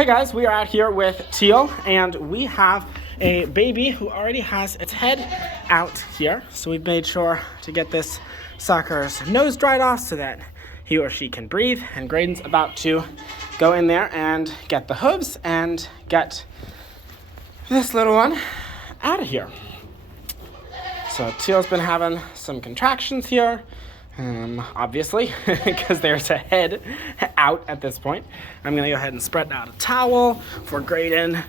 Hey guys, we are out here with Teal, and we have a baby who already has its head out here. So we've made sure to get this sucker's nose dried off so that he or she can breathe. And Graydon's about to go in there and get the hooves and get this little one out of here. So Teal's been having some contractions here. Obviously, because there's a head out at this point. I'm going to go ahead and spread out a towel for Graydon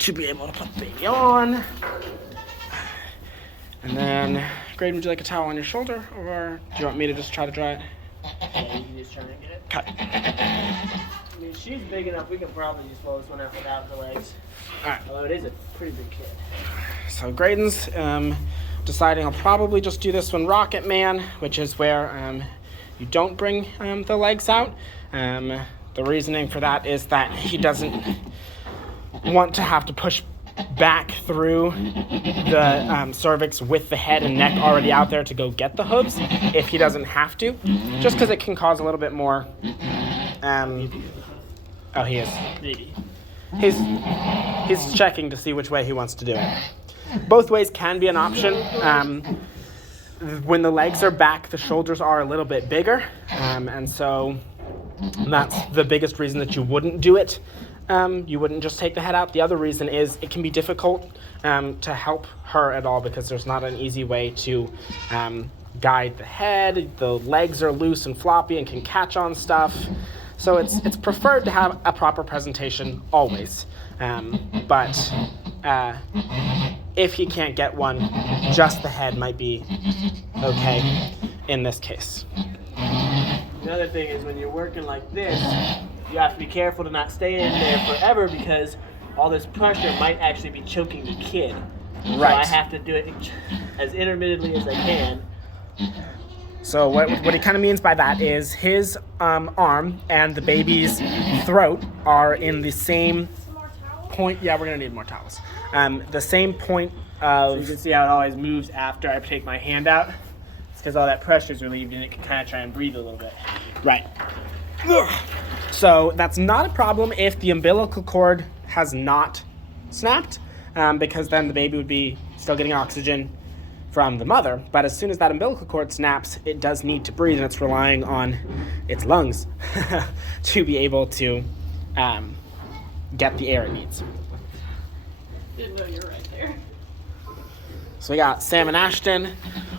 to be able to put the baby on. And then, Graydon, would you like a towel on your shoulder, or do you want me to just try to dry it? Yeah, you can just try and get it. Okay. I mean, she's big enough, we can probably just blow this one out without the legs. Alright. Although it is a pretty big kid. So Graydon's deciding I'll probably just do this one Rocket Man, which is where you don't bring the legs out. The reasoning for that is that he doesn't want to have to push back through the cervix with the head and neck already out there to go get the hooves if he doesn't have to, just because it can cause a little bit more. Oh, he is. Maybe. He's checking to see which way he wants to do it. Both ways can be an option. When the legs are back, the shoulders are a little bit bigger, and so that's the biggest reason that you wouldn't do it. You wouldn't just take the head out. The other reason is it can be difficult to help her at all because there's not an easy way to guide the head. The legs are loose and floppy and can catch on stuff. So it's preferred to have a proper presentation always. But if he can't get one, just the head might be okay in this case. Another thing is when you're working like this, you have to be careful to not stay in there forever because all this pressure might actually be choking the kid. Right. So I have to do it as intermittently as I can. So what he kind of means by that is his arm and the baby's throat are in the same point. Yeah, we're going to need more towels. The same point of... So you can see how it always moves after I take my hand out. It's because all that pressure is relieved and it can kind of try and breathe a little bit. Right. So that's not a problem if the umbilical cord has not snapped, because then the baby would be still getting oxygen from the mother. But as soon as that umbilical cord snaps, it does need to breathe, and it's relying on its lungs to be able to get the air it needs. Didn't know you're right there. So we got Sam and Ashton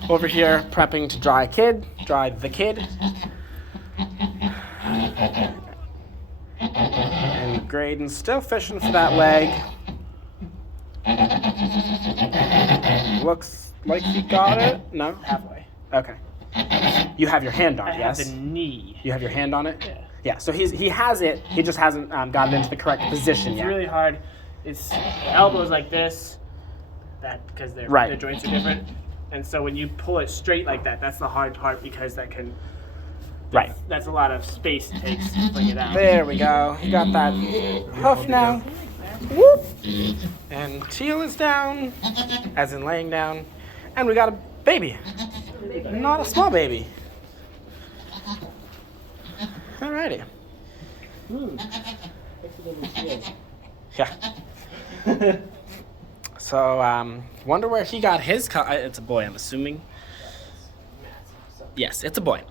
over here prepping to dry the kid. And Graydon's still fishing for that leg. Looks like he got it. No? Halfway. Okay. You have your hand on it, yes? I have the knee. You have your hand on it? Yeah. Yeah, so he has it, he just hasn't got it into the correct position It's yet. really hard. It's the elbows like this, that because their joints are different, and so when you pull it straight like that, that's the hard part because that can. Right. That's a lot of space it takes to bring it out. There we go. You got that hoof now. Whoop. And Teal is down, as in laying down, and we got a baby. Not a small baby. Alrighty. Yeah. So, wonder where he got his it's a boy, I'm assuming. Yes, it's a boy.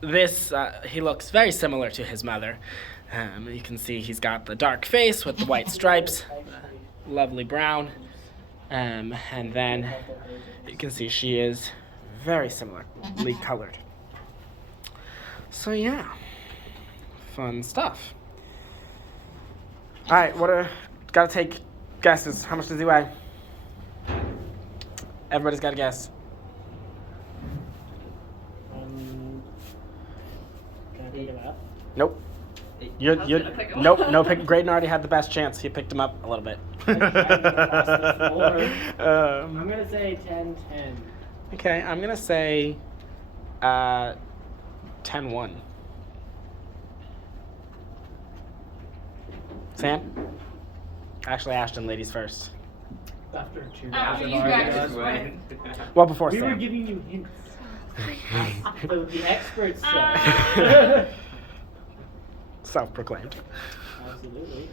This, he looks very similar to his mother. You can see he's got the dark face with the white stripes, lovely brown. And then you can see she is very similarly colored. So yeah, fun stuff. All right, gotta take guesses. How much does he weigh? Everybody's got a guess. Can I pick him up? Nope. No. Graydon already had the best chance. He picked him up a little bit. I'm gonna say 10-10. Okay, I'm gonna say 10-1. Sam? Actually, Ashton, ladies first. After 2 You hours. guys win. Well, before We Sam. were giving you hints. The experts said. Self-proclaimed. Absolutely.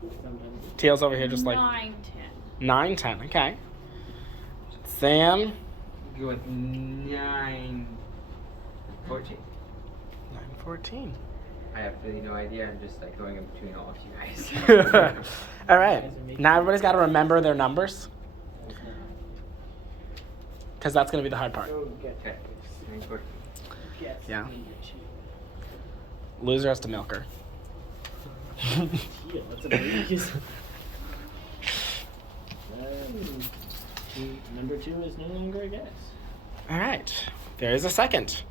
Sometimes. Teal's over here just like 9, 10. 9, 10. Okay. Sam. Go with 9, 14. 9, 14. I have really no idea. I'm just like going in between all of you guys. All right. Now everybody's got to remember their numbers, because that's going to be the hard part. Okay. 9, 14. Yeah. Loser has to milk her. Yeah, that's a breeze. Number 2 is no longer a guess. All right. There is a second.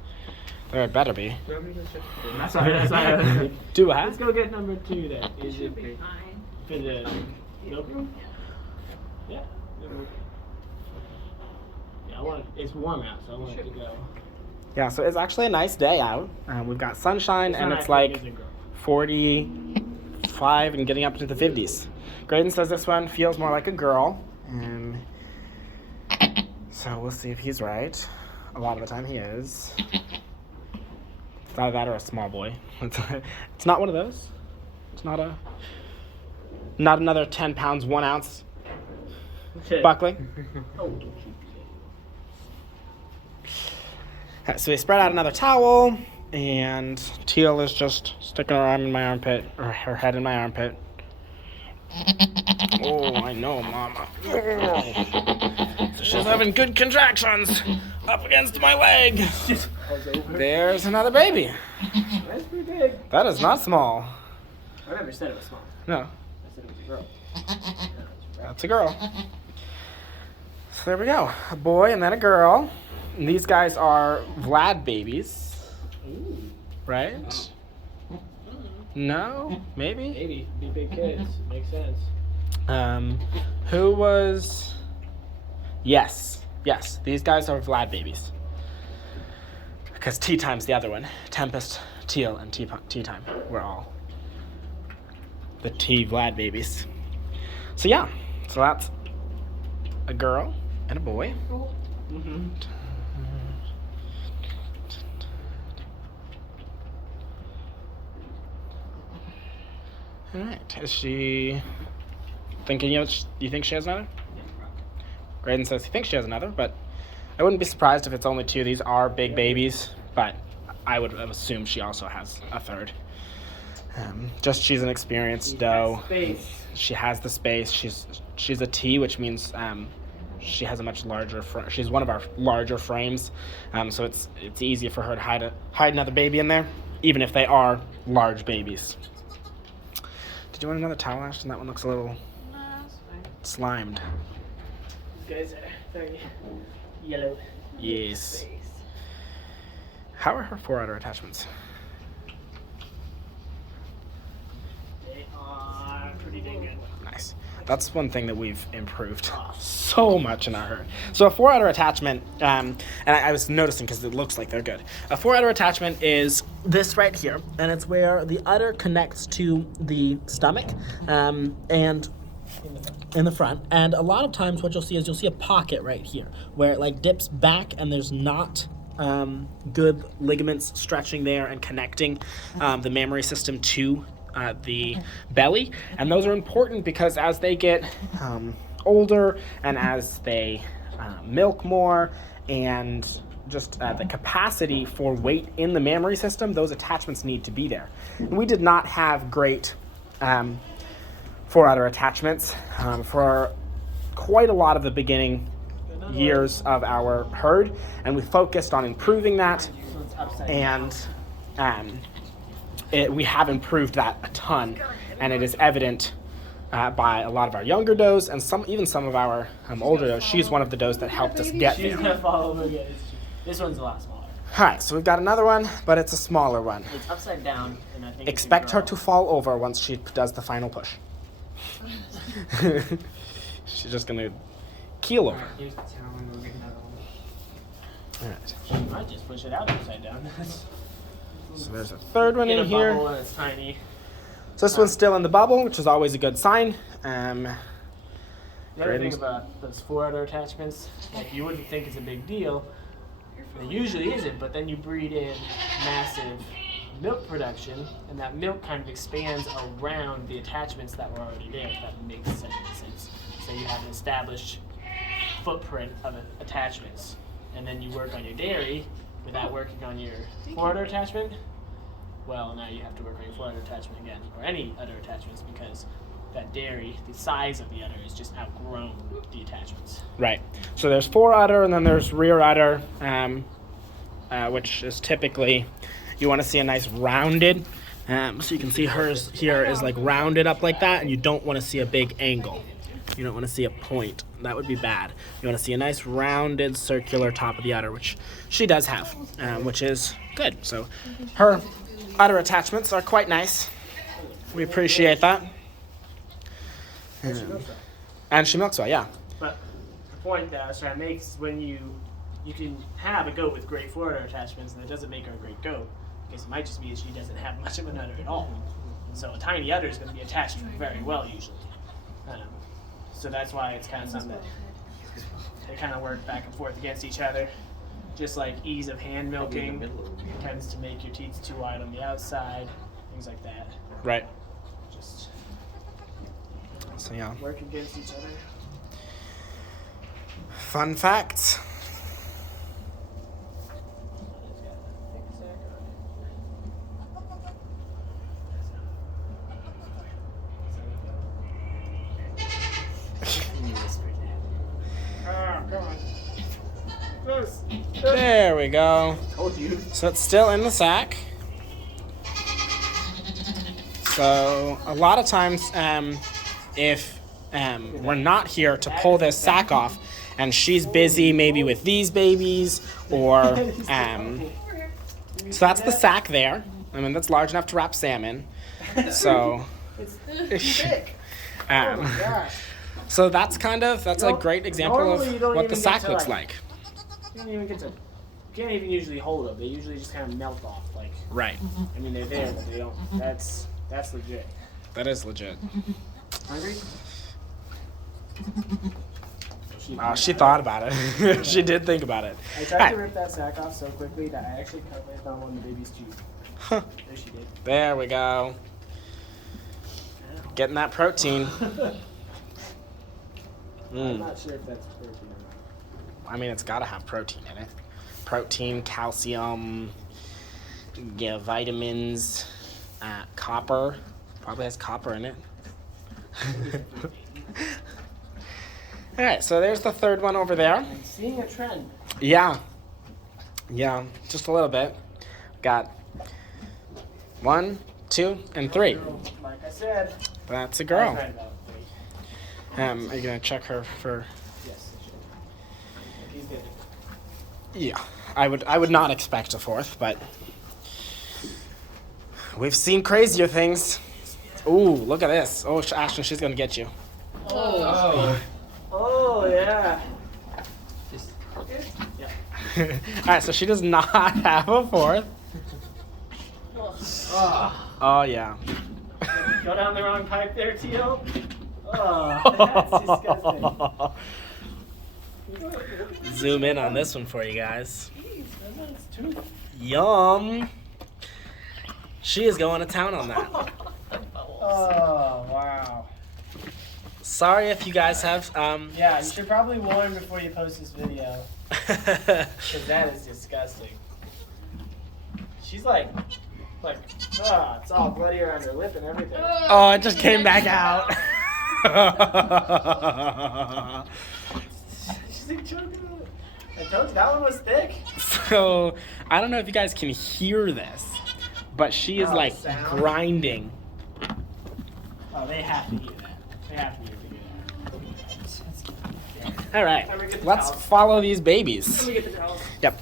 There it better be. Do you want me to check? That's all right. That's all right. Do what? Let's go get number 2 then. Is Should it be fine. for the milk room? Yeah. Yeah, I want it. It's warm out, so I want it to go. Yeah, so it's actually a nice day out. We've got sunshine, and it's not like as a girl. 45 and getting up to the 50s. Graydon says this one feels more like a girl. So we'll see if he's right. A lot of the time he is. It's either that or a small boy. It's not one of those. It's not another 10 pounds, 1 ounce buckling. Oh, don't you say. So we spread out another towel, and Teal is just sticking her arm in my armpit, or her head in my armpit. Oh, I know, Mama. Oh. So she's having good contractions up against my leg. There's another baby. That's pretty big. That is not small. I never said it was small. No, I said it was a girl. that's a girl. So there we go. A boy and then a girl. And these guys are Vlad babies, Ooh. right? No? Maybe? Maybe. Be big kids. Makes sense. Who was... Yes. These guys are Vlad babies. Because Tea Time's the other one. Tempest, Teal, and Tea Time. We're all the Tea Vlad babies. So yeah. So that's a girl and a boy. Mm-hmm. All right. Is she thinking? You think she has another? Graydon says he thinks she has another, but I wouldn't be surprised if it's only 2. These are big babies, but I would assume she also has a third. Just she's an experienced doe. Space. She has the space. She's a T, which means she has a much larger. She's one of our larger frames, so it's easier for her to hide another baby in there, even if they are large babies. Did you want another towel, Ashton? That one looks a little No, that's fine. slimed. These guys are very yellow. Yes. Space. How are her forerunner attachments? They are pretty dang good. Nice. That's one thing that we've improved so much in our herd. So a 4-udder attachment, and I was noticing because it looks like they're good. A 4-udder attachment is this right here, and it's where the udder connects to the stomach, and in the front. And a lot of times what you'll see is a pocket right here where it like dips back, and there's not good ligaments stretching there and connecting the mammary system to the belly. And those are important because as they get older and as they milk more and just the capacity for weight in the mammary system, those attachments need to be there. And we did not have great 4-udder attachments for quite a lot of the beginning years of our herd, and we focused on improving that, and we have improved that a ton, and it is evident by a lot of our younger does and even some of our older does. She's one of the does that helped us get She's there. gonna fall over again. This one's a lot smaller. All right, so we've got another one, but it's a smaller one. It's upside down, and I think Expect it's a her girl. to fall over once she does the final push. She's just gonna keel over. Here's the towel and we'll get another one. All right. She might just push it out upside down. So there's a third one in in a here. bubble and it's tiny. So this one's still in the bubble, which is always a good sign. The other thing about those 4-udder attachments, like you wouldn't think it's a big deal. It usually isn't, but then you breed in massive milk production, and that milk kind of expands around the attachments that were already there, if that makes sense. So you have an established footprint of attachments, and then you work on your dairy without working on your forwarder attachment. Well, now you have to work on your forwarder attachment again, or any udder attachments, because that dairy, the size of the udder, is just outgrown the attachments. Right. So there's fore udder, and then there's rear udder, which is typically, you want to see a nice rounded. So you can see hers here is like rounded up like that, and you don't want to see a big angle. You don't want to see a point. That would be bad. You want to see a nice rounded circular top of the udder, which she does have, which is good. So her udder attachments are quite nice. We appreciate that. And she milks well, yeah. But the point that I was trying to make is when you can have a goat with great forwarder attachments, and it doesn't make her a great goat, because it might just be that she doesn't have much of an udder at all. And so a tiny udder is going to be attached very well usually. So that's why it's kind of something that they kind of work back and forth against each other. Just like ease of hand milking tends to make your teats too wide on the outside, things like that. Right. Just So yeah. work against each other. Fun facts. There we go. Told you. So it's still in the sack. So a lot of times, if we're not here to pull this sack off, and she's busy maybe with these babies, or so that's the sack there. I mean, that's large enough to wrap salmon. So It's thick. Oh my gosh. So that's a great example Normally you of don't what the even sack get to, looks like- like. You don't even get to. You can't even usually hold them. They usually just kind of melt off. Like, Right. I mean, they're there, but they don't. That's legit. That is legit. Hungry? Oh, she thought about it. She did think about it. I tried to Alright. rip that sack off so quickly that I actually cut my thumb on the baby's tooth. Huh. There she did. There we go. Getting that protein. I'm Mm. not sure if that's protein or not. I mean, it's got to have protein in it. Protein, calcium, yeah, vitamins, copper. Probably has copper in it. All right, so there's the third one over there. I'm seeing a trend. Yeah, just a little bit. Got 1, 2, and 3. Like I said. That's a I was girl. right about 3. Are you gonna check her for? Yes. He's good. Yeah, I would not expect a fourth, but we've seen crazier things. Ooh, look at this. Oh, Ashton, she's gonna get you. Oh. Oh yeah. Just Yeah. All right, so she does not have a fourth. Oh. Oh yeah. Go down the wrong pipe there, Teal. Oh, that's disgusting. Zoom in on this one for you guys. Jeez, that's too. Yum. She is going to town on that. Oh wow. Sorry if you guys have Yeah, you should probably warn before you post this video, because that is disgusting. She's like, it's all bloody around her lip and everything. Oh, it just came back out. She's like choking on it. I told you that one was thick. So I don't know if you guys can hear this, but she is Oh, like sound. grinding. Oh, they have to hear that. They have to hear that. All right, Let me get the let's towel. follow these babies. Let me get the towel. Yep.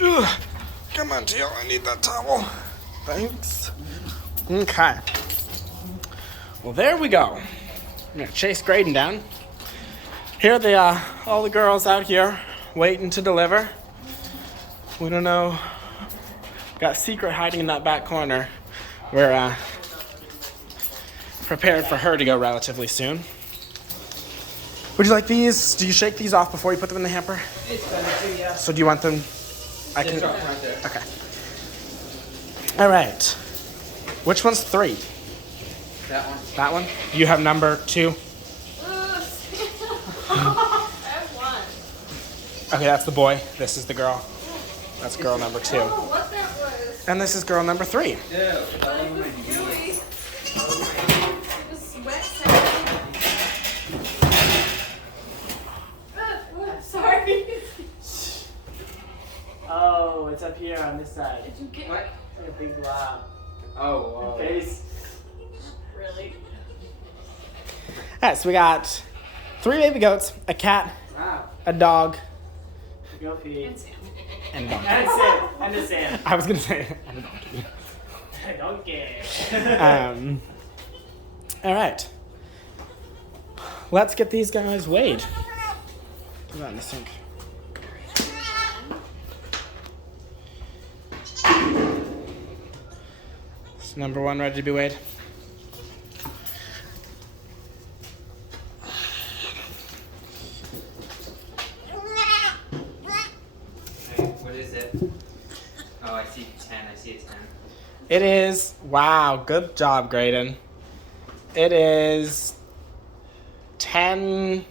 Ugh. Come on, Teal. I need that towel. Thanks. Okay. Well, there we go. I'm gonna chase Graydon down. Here they are, all the girls out here waiting to deliver. We don't know. Got Secret hiding in that back corner. We're prepared for her to go relatively soon. Would you like these? Do you shake these off before you put them in the hamper? It's better too, yeah. So do you want them? I can. It's right there. Okay. All right. Which one's 3? That one. That one? You have number 2. I have 1. Okay, that's the boy. This is the girl. That's girl number 2. I don't know what that was. And this is girl number 3. Ew. It was gooey. It was wet sounding. Sorry. Oh, it's up here on this side. Did you get What? It's like a big blob. Oh, Face. really? Alright, so we got 3 baby goats, a cat, Wow. a dog, Go pee. And Sam. and a donkey. And Sam. And a Sam. I was gonna say, and a donkey. Donkey. Alright. Let's get these guys weighed. Put that in the sink. Is number 1 ready to be weighed? Okay, what is it? Oh, I see 10. I see a 10. It is, wow, good job, Graydon. It is 10.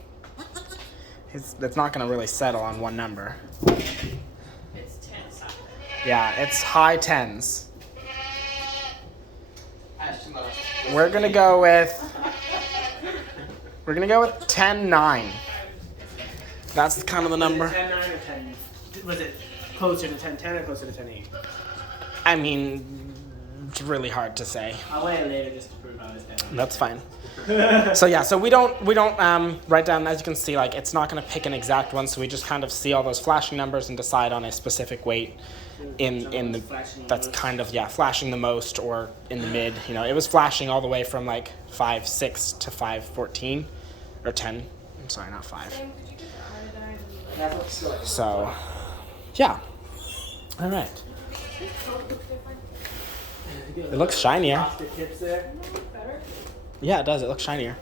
It's not going to really settle on one number. It's 10 something. Yeah, it's high 10s. We're going to go with 10-9. That's kind of the number. 10-9 or 10? Was it closer to 10-10 or closer to 10-8? I mean, it's really hard to say. I'll weigh it later just to prove I was down. That's fine. So yeah, so we don't write down, as you can see, like it's not going to pick an exact one, so we just kind of see all those flashing numbers and decide on a specific weight in the that's kind of flashing the most or in the mid. You know, it was flashing all the way from like 5.6 to 5.14 or 10. I'm sorry, not 5. Sam, could you get the iodine? So yeah. All right. It looks shinier. Frosted tips there. Better? Yeah, it does. It looks shinier.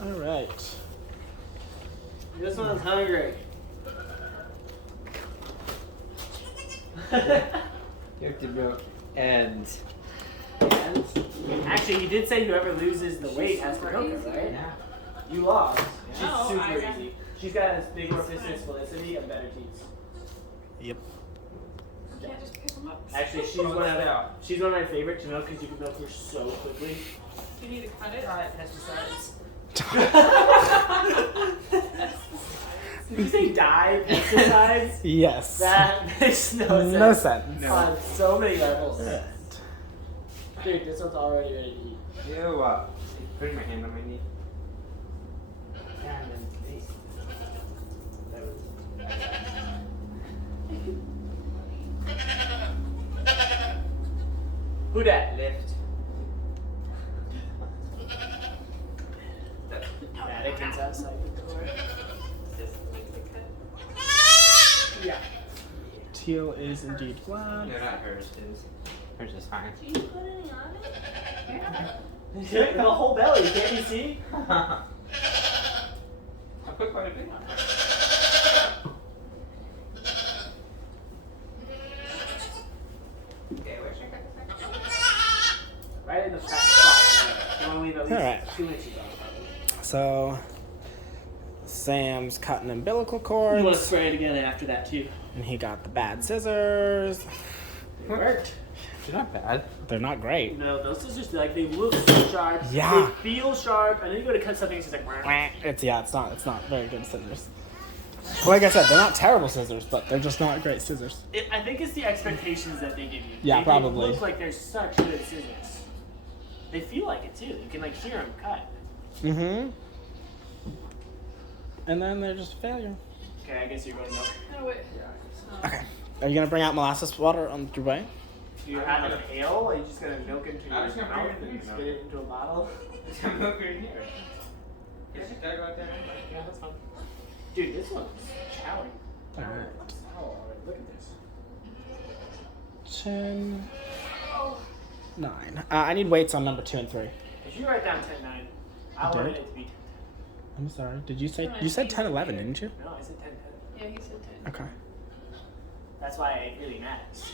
All right. This one's hungry. You have to go and. And actually, you did say whoever loses the weight has to milk her, right? Yeah. You lost. She's No, super I got- easy. She's got a big orifice Felicity and better teeth. Yep. You can't just pick them up. Actually, she's one of my favorite to milk because you can milk her so quickly. You need to cut it. Pesticides. Did you say die pesticides? Yes. That makes no sense. No sense. No. On so many levels. Dude, this one's already ready to eat. Ew. Putting my hand on my knee. And then face. That was- Who dat? Lift. Vatican's outside the door. Yeah. Teal is indeed black. No, not hers. Hers is fine. Do you put any on it? The whole belly, can't you see? I put quite a bit on her. Okay, where's your Right in the fat spot. You want to leave at least Alright. 2 inches on. So Sam's cutting umbilical You want to cords, spray it again after that too. and he got the bad scissors. It worked. They're not bad. They're not great. No, those scissors they look so sharp. Yeah. They feel sharp, and then you go to cut something, it's just like. It's not very good scissors. Well, like I said, they're not terrible scissors, but they're just not great scissors. I think it's the expectations that they give you. Yeah, They probably. look like they're such good scissors. They feel like it too. You can like hear them cut. Mm-hmm. And then they're just a failure. Okay, I guess you're going milk. No, wait. Okay. Are you gonna bring out molasses water on your way? Do you have a pail? Are you just gonna milk into your I'm just gonna bring mouth it in, and spit it into a bottle? There's a milk right here. Yes, you gotta go out there. Yeah, that's fine. Dude, this one's chowing. Alright. Oh, look at this. 10. 9. I need weights on number 2 and 3. If you write down 10-9, I I wanted did? it to be 10-10. I'm sorry. Did you say you said 10-11, didn't you? No, I said 10-10. Yeah, he said 10. Okay. That's why it really matters.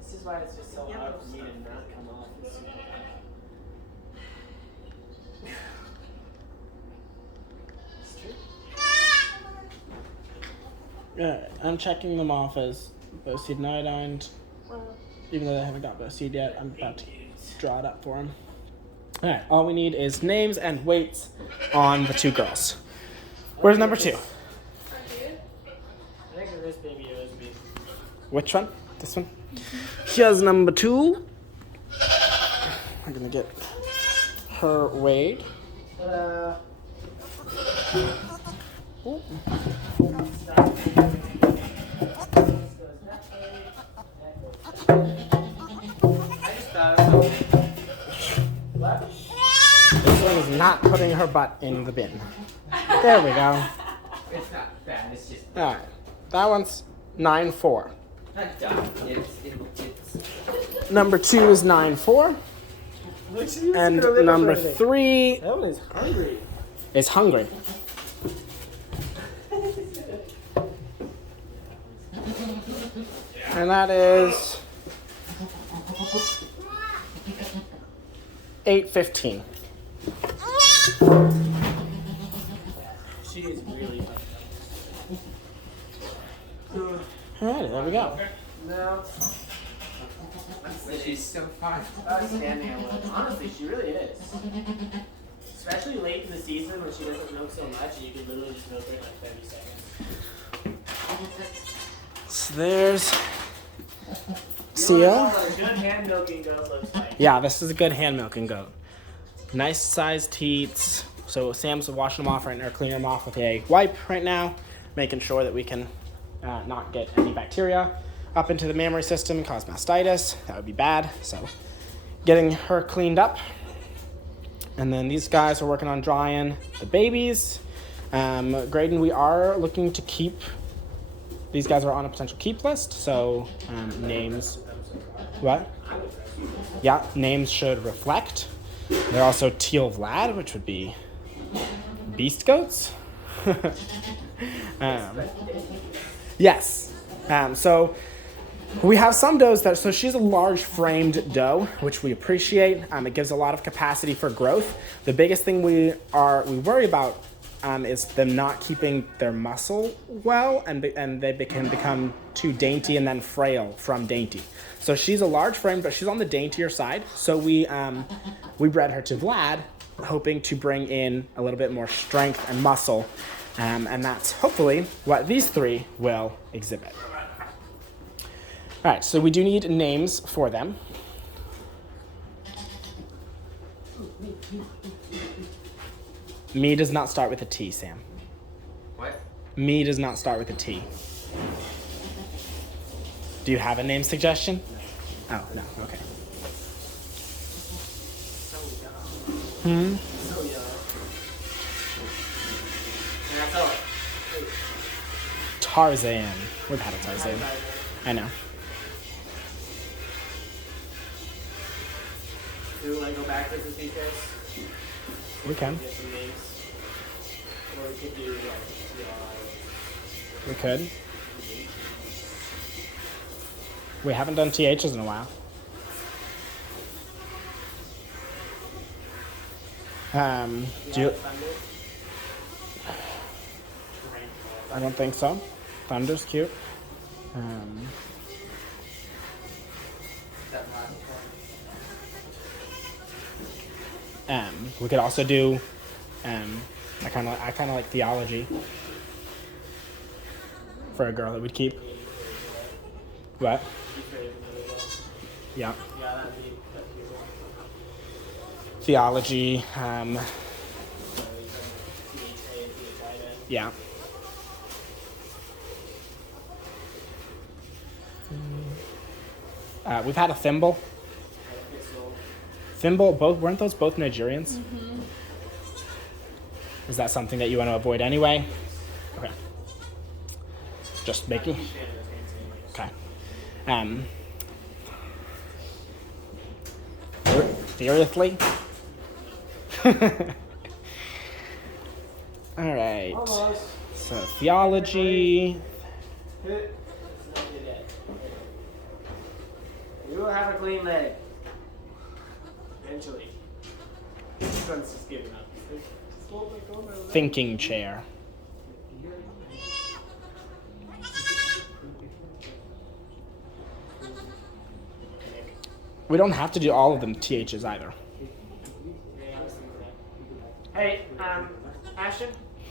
This is why it's just so hard for me to not come off as super It's true. I'm checking them off as both seed and iodined. Even though they haven't got both seed yet, I'm about to draw it up for them. All right, all we need is names and weights on the 2 girls. Where's number 2? I think for this baby it was me. Which one? This one? Here's number 2. We're gonna get her weighed. Ta-da! Ooh. I just thought of something. What? This one is not putting her butt in the bin. There we go. It's not bad. It's just All right, that one's 9-4. not dumb. It's Number 2 is 9-4, and number 3 That one is hungry. is hungry. And that is 8-15. She is really fucking All right, there we go. No. but she's so fun. Outstanding at one. Honestly, she really is. Especially late in the season when she doesn't milk so much and you can literally just milk her in like 30 seconds. So there's You wanna know Teal. what a good hand milking goat looks like. Yeah, this is a good hand milking goat. Nice sized teats. So Sam's washing them off right now, or cleaning them off with a wipe right now, making sure that we can not get any bacteria up into the mammary system and cause mastitis. That would be bad. So getting her cleaned up. And then these guys are working on drying the babies. Graydon, we are looking to keep, these guys are on a potential keep list. So names, what? Yeah, names should reflect. They're also Teal Vlad, which would be beast goats. Yes. So we have some does that, so she's a large framed doe, which we appreciate. It gives a lot of capacity for growth. The biggest thing we worry about is them not keeping their muscle well, and they can become too dainty and then frail from dainty. So she's a large frame, but she's on the daintier side. So we bred her to Vlad, hoping to bring in a little bit more strength and muscle, and that's hopefully what these 3 will exhibit. All right, so we do need names for them. Me does not start with a T, Sam. What? Me does not start with a T. Do you have a name suggestion? Oh, no, okay. So young. Hmm? So young. And that's all. Tarzan. We've had a Tarzan. I know. Do we want to go backwards and think this? We can. Get some names. Or we could do like We could. We haven't done THs in a while. Do you, I don't think so. Thunder's cute. We could also do. I kind of like theology for a girl that we'd keep. What? Yeah. Yeah, that'd be cool. Theology. Yeah. We've had a thimble. Thimble, weren't those both Nigerians? Is that something that you want to avoid anyway? Okay. Just making. Okay. Seriously? All right. Almost. So theology. You will have a clean leg. Eventually. This one's just giving up. Thinking chair. We don't have to do all of them THs either. Hey, Ashton,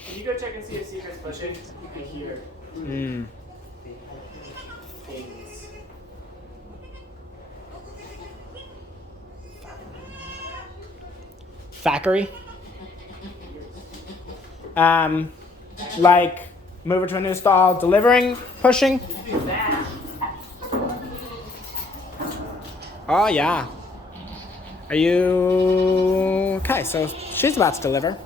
can you go check and see if Secret's pushing? I hear Mm. things. Thackeray. Like move it to a new stall, delivering, pushing. Do that. Oh yeah. Are you okay? So she's about to deliver.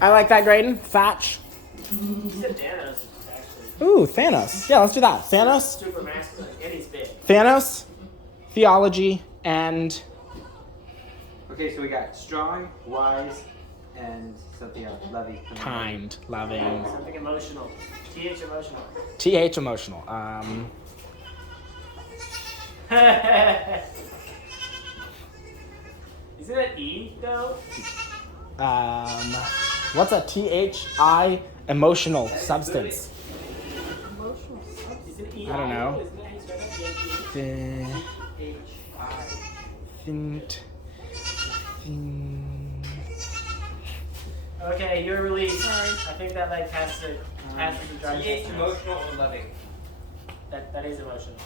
I like that, Graydon. Thatch. He said Thanos, actually. Ooh, Thanos. Yeah, let's do that. Thanos. Super masculine, and he's big. Thanos, theology, and Okay, so we got strong, wise, and something else. Lovey. kind, loving. Something emotional. TH emotional. TH emotional. Isn't it E, though? What's a THI emotional substance? Emotional substance. Is it E? I don't know. Isn't that how you spell it? Th- H-I. Okay, you're released. Sorry. I think that like has to drive. TH emotional or loving? That is emotional.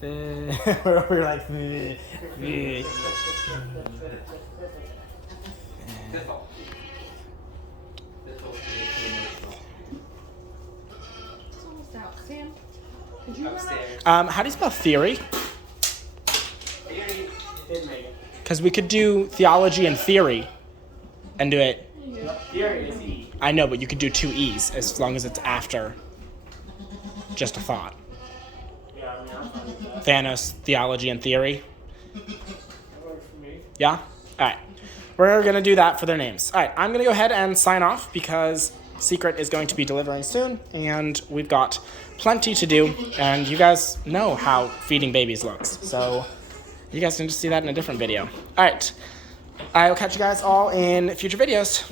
We're like, Thistle. Thistle is emotional. It's almost out. Sam, could you run up? Upstairs. how do you spell theory? Theory. Did make it. Because we could do theology and theory and do it. Theory is E. I know, but you could do two E's as long as it's after just a thought. Yeah, I mean, I'm fine with that. Thanos, theology, and theory. That works for me. Yeah? All right. We're going to do that for their names. All right. I'm going to go ahead and sign off because Secret is going to be delivering soon, and we've got plenty to do. And you guys know how feeding babies looks. So you guys can just see that in a different video. All right. I will catch you guys all in future videos.